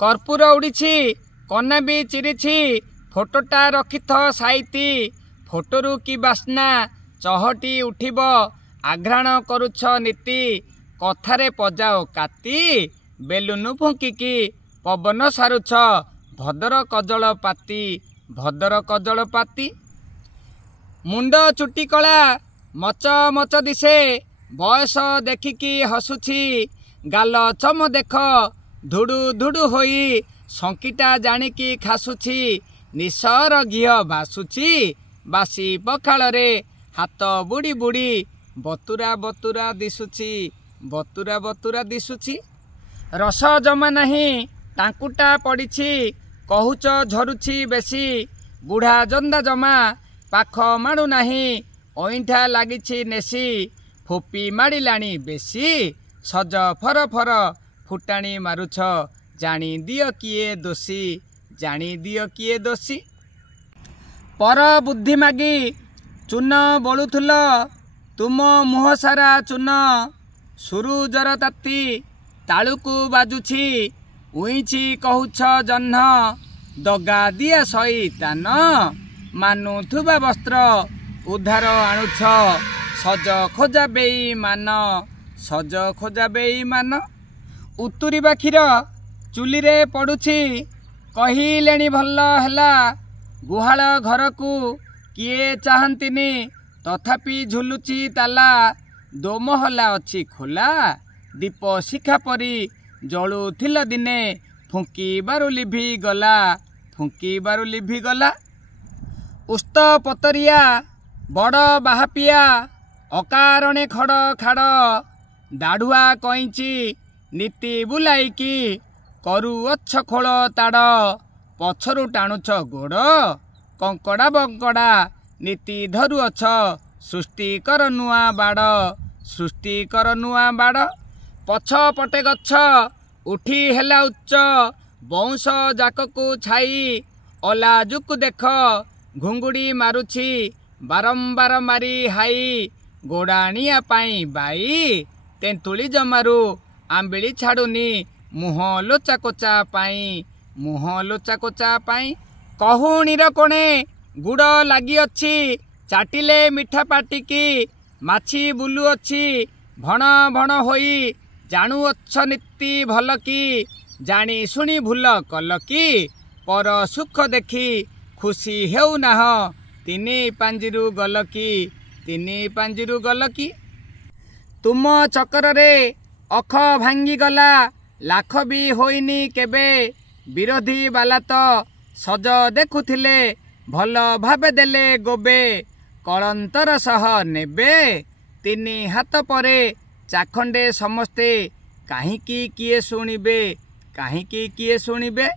कर्पूर उड़ीछि कना भी चिरिछि फोटोटा रखिथ साइती फोटोरु की बास्ना चहटी उठिब आघ्राण करुछ नीति कथारे पजाओ काती बेलुनु फुंकिकी पवन सारुछ भदर कजल पाती मुंड चुटी कला मच मच दिशे बयस देखिकी हसुछि गाल चम देख धुडु धुडु होई संकीटा जानिकी खासुछि निसर घिह बासुछि बासी पखाल रे हाथ बुड़ी बुड़ी बतुरा बतुरा दिशुछि रस जमा नहीं टांकुटा पड़िछि कहुच झरुछि बेसी बुढ़ा जंदा जमा पाख माडु नहीं ओइठा लागिछि नेसी फोपी माडिलाणी बेसी सज फर फर फुटाणी मारुछ जानी दियो किए दोषी पर बुद्धि मागी चून बोलुथुल तुम मुह सारा चून सुरुजर ताती तालुकु बाजुछि उइछि कहुछ जह्न दगा दिया शैतान मानुथुबा वस्त्र उद्धार आणुछ सज खोजा बेईमान उतुरिबा क्षीर चुली रे पड़ुछि कहिलेणी भल हैला गुहाल घर को किए चाहंतिनी तथापि झुलुची ताला दोमहला अछि खोला दीप शिखा परी जलुथिल दिने फुंकीबारु लिभि गला उस्त पतरिया बड़ बाहापिया अकारणे खड़ खाड़ दाढ़ुआ कईची नीति बुलाईकी करुअछ खोल ताड़ पछरु टाणुछ गोड़ कंकड़ा बंकड़ा नीति धरुअछ सृष्टिकर नुआ बाड़ पछ पटे गछ उठी हेला उच्च बौंश जाकू छाई अलाजुकु देख घुंगुड़ी मारुछि बारंबार मारी हाई गोड़ाणिया पाई बाई तेंतुली जमारू आंबिली छाड़ुनी मुह लोचा कोचा पाई कहुणीर कोणे गुड़ लगी अच्छी चाटिले मिठा पाटिकी माछी बुलु अच्छी भण भण होई जाणु अच्छ नीति भल की जानी शुणी भूल कल की पर सुख देखी खुशी हेउ नाह तिनी पांजिरु गल की तुम चकर रे अख भांगी गला लाख भी होइनी केबे विरोधी बाला तो सज देखुथिले भल भावे देले गोबे कलंतर सह नेबे तिनी हाथ परे चाखंडे समस्ते काहींकी किए शुणिबे